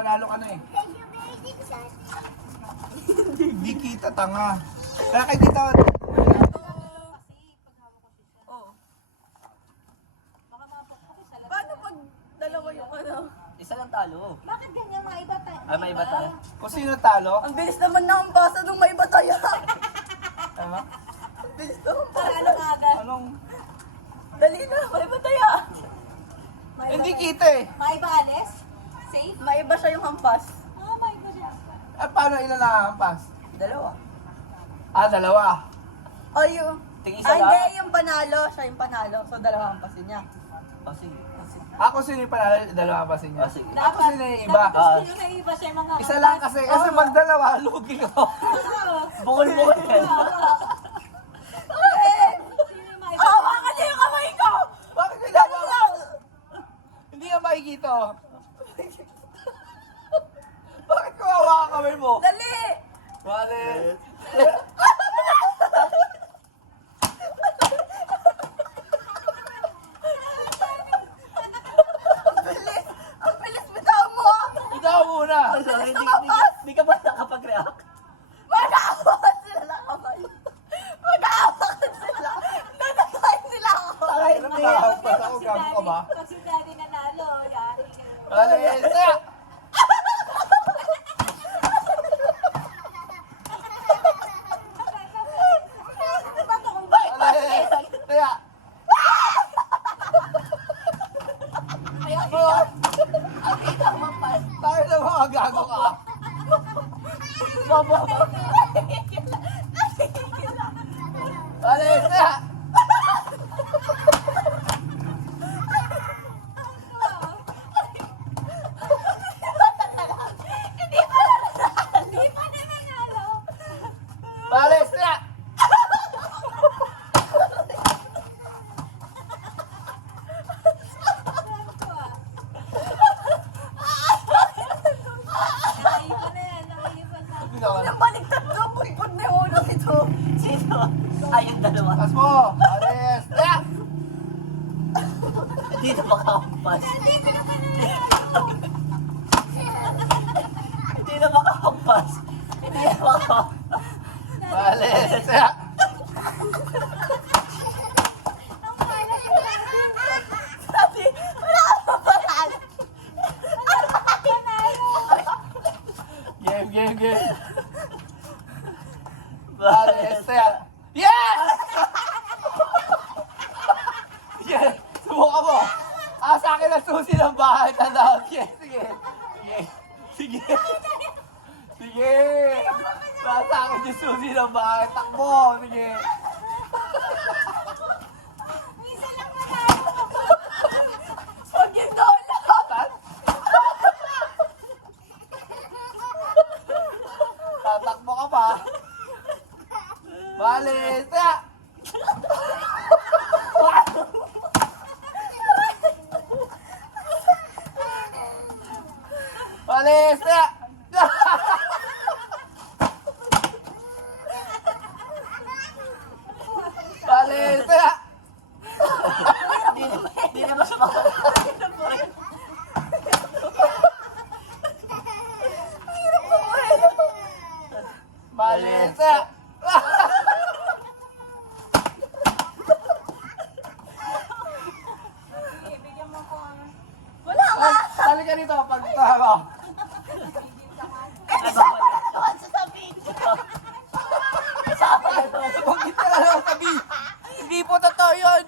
panalo ka na eh. Hindi kita, tanga. Kaya kay dito. Paano pag dalawa yung ano? Isa lang talo. Bakit ganyan maiba tayo? Ay, may iba tayo. Kung sino talo, Ang bilis naman na ang basa nung may bataya. tama? Ang bilis naman pa. Ano ka agad? Anong, Dali na, may bataya. hindi kita eh. Maiba alis? Safe? May iba siya yung hampas. Ah, maiba siya. At paano ilan lang ang pass? Dalawa. Ah, dalawa. O yung... Tingin isa Ay, lang. hindi, yung panalo. Siya yung panalo. So, dalawa hampasin niya. Oh, sige. Ako sino yung panalo, dalawa ang pass niya. Oh, sige. Ako sino yung iba. Dapat sino na iba siya mga... Isa lang kasi pag dalawa, lugi ko. Bukol-bukol yan. Sino yung maiba? Hawakan niya yung kamay ko! Bakit may dalawa? Hindi ka makikita. oh. Bakit kawawa ka kamay mo? Dali! Wale. Ang bilis bitaw mo! Ikaw muna. Sorry, hindi ka ba nakapag-react? Mag-aawakan sila ng kamay. Mag-aawakan sila. Nanakain sila ako. Ano nakakapag ako, gago ka ba? Pag si Daddy nanalo, yari. Wale. Kaya. Wale. Kaya. Tayo na mga gago ka. Wale. Kaya. Hindi pa na nanalo. Wale. Kaya. Nakaiba na yan, nakaiba na. Nang baligtad ko, putput na yung ulo nito. Sino? Ay, yung dalawa. Tas mo. Wale. Kaya. Hindi na makakampas. Hindi pa na nanalo. Hindi na makakampas. Hindi na makakampas. Wale. Kaya. Ang pala si Daddy. Sabi, wala ka pa panalo. Game, game, game. Wale. Kaya. Yes! Yes! Subukan mo. Ah, sa akin ang susi ng bahay. Tandaan. Sige, sige. Sige. Sige. Sige. Sa akin yung susi ng bahay. Takbo. Sige. Isa lang nanalo. Huwag yung dola. Tan? Tatakbo ka pa. Bale. Kaya. Bale. Kaya. Bale. Kaya. Hindi na mas makakampas. Bale. Kaya. Bigyan mo ko ang... Wala nga. Sali ka dito pag tama. Ano sasabihin ko? Huwag kita na lang sabi. Hindi po totoo yun.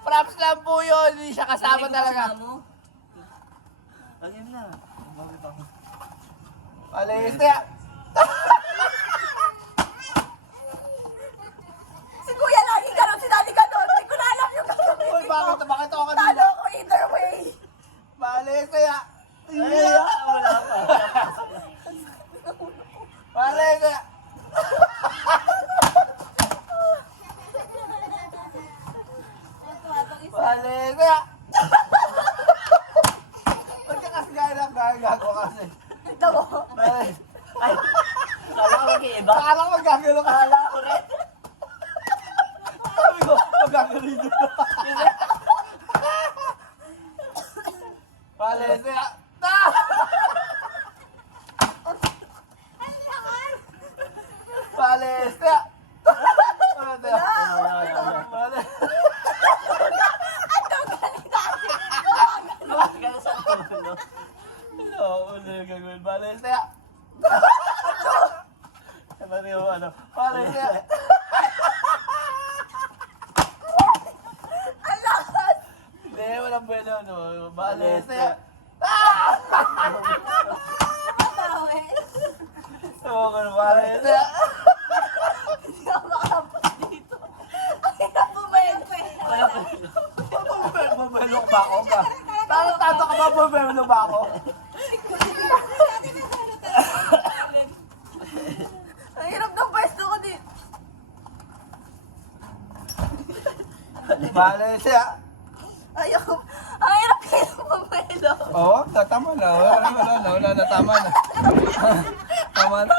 Props lang po yun. Hindi siya kasama talaga. Ayun na. Bakit ako? Alis kaya. Si Kuya lagi ganon, si Daddy ganon. Hindi ko na alam yung gagawin Uy, ko. bakit ako Talo kanina? ko either way. Alis kaya. Ay, wala pa. Alis kaya. Alis kaya. Ba't ka kasi gago kasi? Ito mo. Alis. Ay, kala ko mag-iiba. Akala ko magagano ka. Kala ko rin. Sabi ko, magagano yun. Alis kaya. Ano, ulo yung gagawin. Valencia! Ano yung ano? Valencia! Ang lakas! Hindi, walang bueno, no? Valencia! Bawi. Oo, kung Valencia! Hindi ako makakampas dito. Ang hirap bumayin. Bumelo ba ako ba? Bakit tato ka ba? Bumelo ba ako? Ang hirap ng pwesto ko dito. Valencia! Ayoko. Ang hirap kayo bumelo. Oo, tama na. Wala na. Tama na. Tama na.